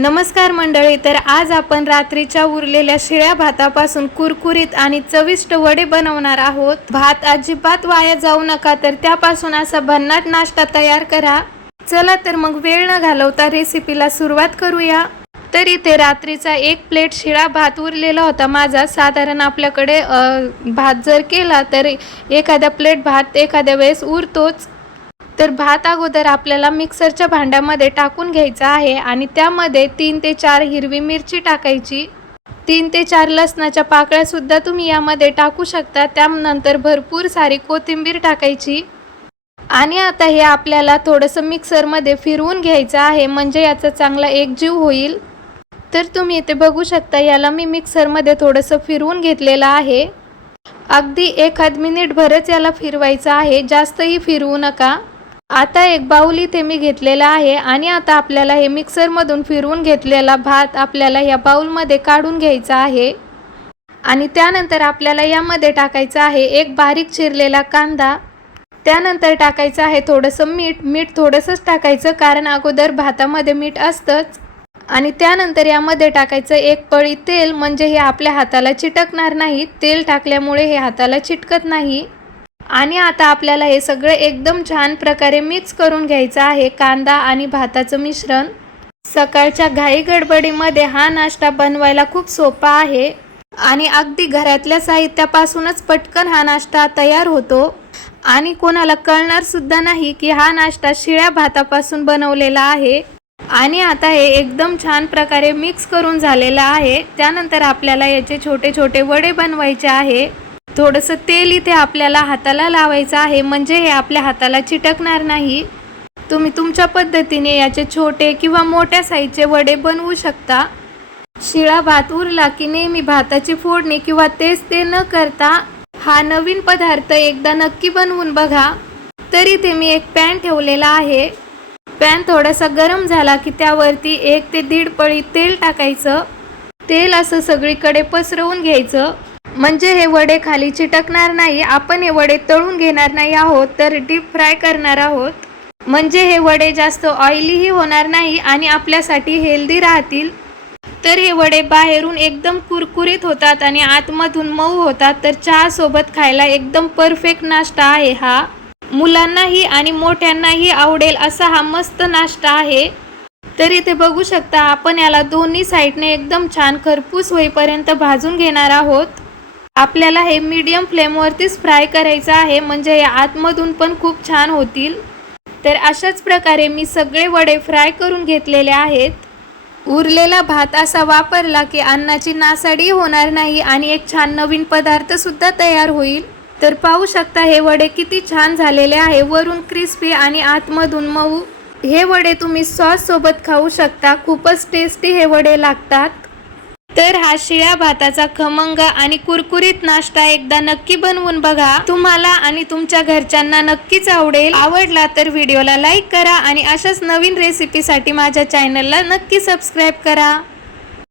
नमस्कार मंडळी, तर आज आपण रात्रीच्या उरलेल्या शिळ्या भातापासून कुरकुरीत आणि चविष्ट वडे बनवणार आहोत। भात अजिबात वाया जाऊ नका, तर त्यापासून असा भन्नाट नाश्ता तयार करा। चला तर मग वेळ न घालवता रेसिपीला सुरुवात करूया। तर इथे रात्रीचा 1 प्लेट शिळा भात उरलेला होता माझा। साधारण आपल्याकडे भात जर केला तर एखाद्या प्लेट भात एखाद्या वेळेस उरतोच। तर भात अगोदर आपल्याला मिक्सरच्या भांड्यामध्ये टाकून घ्यायचा आहे आणि त्यामध्ये 3 ते 4 हिरवी मिरची टाकायची। 3 ते 4 लसणाच्या पाकळ्या सुद्धा तुम्ही यामध्ये टाकू शकता। त्यानंतर भरपूर सारी कोथिंबीर टाकायची आणि आता हे आपल्याला थोडंसं मिक्सरमध्ये फिरवून घ्यायचं आहे, म्हणजे याचा चांगला एकजीव होईल। तर तुम्ही इथे बघू शकता, याला मी मिक्सरमध्ये थोडंसं फिरवून घेतलेलं आहे। अगदी एखाद मिनिट भरच याला फिरवायचं आहे, जास्तही फिरवू नका। आता एक बाउल इथे मी घेतलेला आहे आणि आता आपल्याला हे मिक्सरमधून फिरवून घेतलेला भात आपल्याला या बाउलमध्ये काढून घ्यायचा आहे आणि त्यानंतर आपल्याला यामध्ये टाकायचा आहे एक बारीक चिरलेला कांदा। त्यानंतर टाकायचं आहे थोडंसं मीठ थोडंसंच टाकायचं, कारण अगोदर भातामध्ये मीठ असतंच। आणि त्यानंतर यामध्ये टाकायचं 1 पळी तेल, म्हणजे हे आपल्या हाताला चिटकणार नाही। तेल टाकल्यामुळे हे हाताला चिटकत नाही। आणि आता आपल्याला हे सगळं एकदम छान प्रकारे मिक्स करून घ्यायचं आहे, कांदा आणि भाताचं मिश्रण। सकाळच्या घाई गडबडीमध्ये हा नाश्ता बनवायला खूप सोपा आहे आणि अगदी घरातल्या साहित्यापासूनच पटकन हा नाश्ता तयार होतो आणि कोणाला कळणार सुद्धा नाही की हा नाश्ता शिळ्या भातापासून बनवलेला आहे। आणि आता हे एकदम छान प्रकारे मिक्स करून झालेलं आहे। त्यानंतर आपल्याला याचे छोटे छोटे वडे बनवायचे आहे। थोडंसं तेल इथे आपल्याला हाताला लावायचं आहे, म्हणजे हे आपल्या हाताला चिटकणार नाही। तुम्ही तुमच्या पद्धतीने याचे छोटे किंवा मोठ्या साईजचे वडे बनवू शकता। शिळा भात उरला की नेहमी भाताची फोडणी किंवा तेच ते न करता हा नवीन पदार्थ एकदा नक्की बनवून बघा। तर इथे मी एक पॅन ठेवलेला आहे। पॅन थोडासा गरम झाला की त्यावरती 1 ते 1.5 पळी तेल टाकायचं। तेल असं सगळीकडे पसरवून घ्यायचं, म्हणजे हे वडे खाली चिटकणार नाही। आपण हे वडे तळून घेणार नाही आहोत, तर डीप फ्राय करणार आहोत, म्हणजे हे वडे जास्त ऑइलीही होणार नाही आणि आपल्यासाठी हेल्दी राहतील। तर हे वडे बाहेरून एकदम कुरकुरीत होतात आणि आतमधून मऊ होतात। तर चहा सोबत खायला एकदम परफेक्ट नाश्ता आहे हा। मुलांनाही आणि मोठ्यांनाही आवडेल असा हा मस्त नाश्ता आहे। तर इथे बघू शकता, आपण याला दोन्ही साईडने एकदम छान खरपूस होईपर्यंत भाजून घेणार आहोत। आपल्याला हे मीडियम फ्लेमवरतीच फ्राय करायचं आहे, म्हणजे हे आतमधून पण खूप छान होतील। तर अशाच प्रकारे मी सगळे वडे फ्राय करून घेतलेले आहेत। उरलेला भात असा वापरला की अन्नाची नासाडी होणार नाही आणि एक छान नवीन पदार्थ सुद्धा तयार होईल। तर पाहू शकता हे वडे किती छान झालेले आहे, वरून क्रिस्पी आणि आतमधून मऊ। हे वडे तुम्ही सॉस सोबत खाऊ शकता, खूपच टेस्टी हे वडे लागतात। तर हा शिळ्या भाताचा खमंग आणि कुरकुरीत नाश्ता एकदा नक्की बनवून बघा, तुम्हाला आणि तुमच्या घरच्यांना नक्कीच आवडेल। आवडला तर व्हिडिओला लाईक करा आणि अशाच नवीन रेसिपीसाठी माझ्या चॅनलला नक्की सबस्क्राईब करा।